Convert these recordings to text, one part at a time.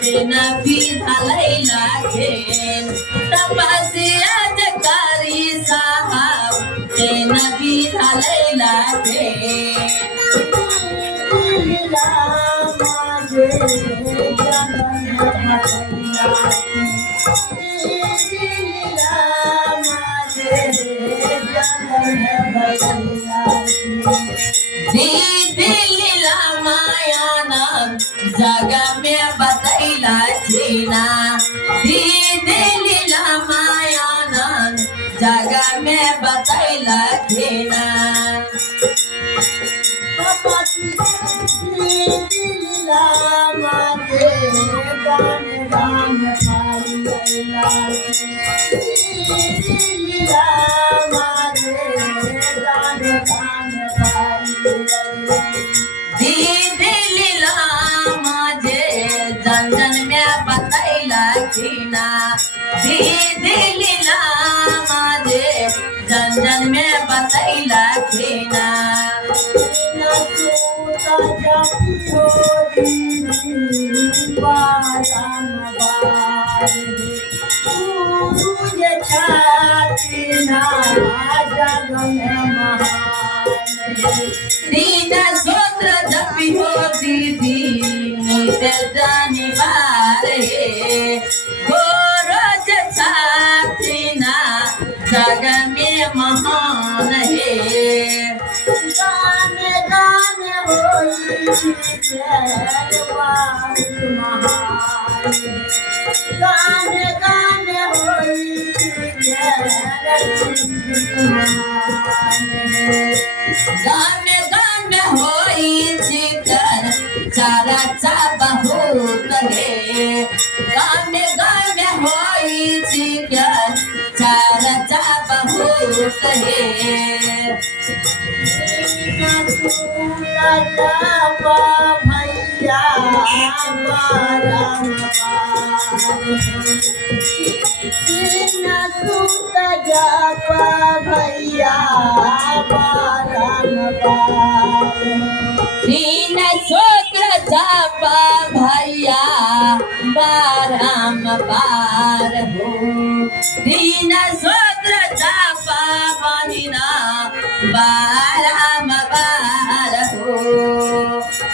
ते नबी झालंय लागेल तपासी अजकारी साहब ते नबी झालंय लागेल दिलीला मायानम जग में बतैला छीना दिलीला मायानम जग में बतैला छीना दिलीला माये दान दान भाई दिलीला माये दान दान दिलीला माझे जंजन में बतैला छीना दिलीला माझे जंजन में बतैला छीना दीन सूत्र जपी हो दीदी नित जानी बार हे रोज छात्रीना जग में महान है गाने गाने होई महान गाने गाने होई गाने गाने होई चिकन चाराचा बहुत है गाने गाने होई चिकन चाराचा बहुत है भैया भैया दीन सूत्र जापा भैया बाराम बार हो दीन सूत्र जापा बहिना बाराम बार हो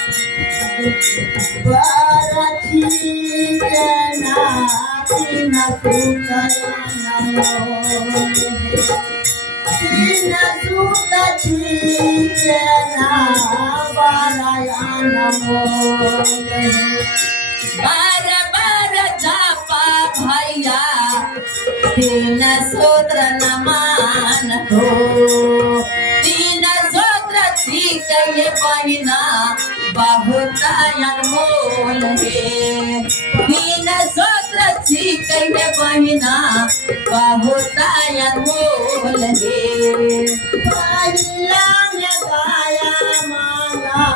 बार बार जापा भैया तीन सूत्र नमान हो तीन सूत्र सीख ये बहिना बहुत अनमोल है तीन सूत्र सीख ये बहिना बहुत अनमोल है भैया ने गाया मांगा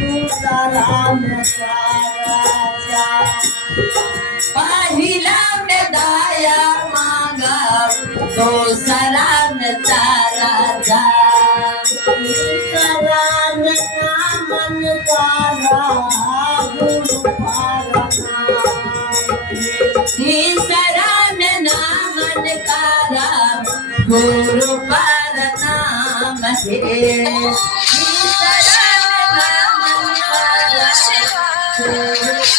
दूसरा में पहिला में दाया मांगा दूसरा में तारा जा तीसरा में नामन कारा गुरु तीसरा में नामन कारा गुरु पर नाम है तीसरा में नामन कारा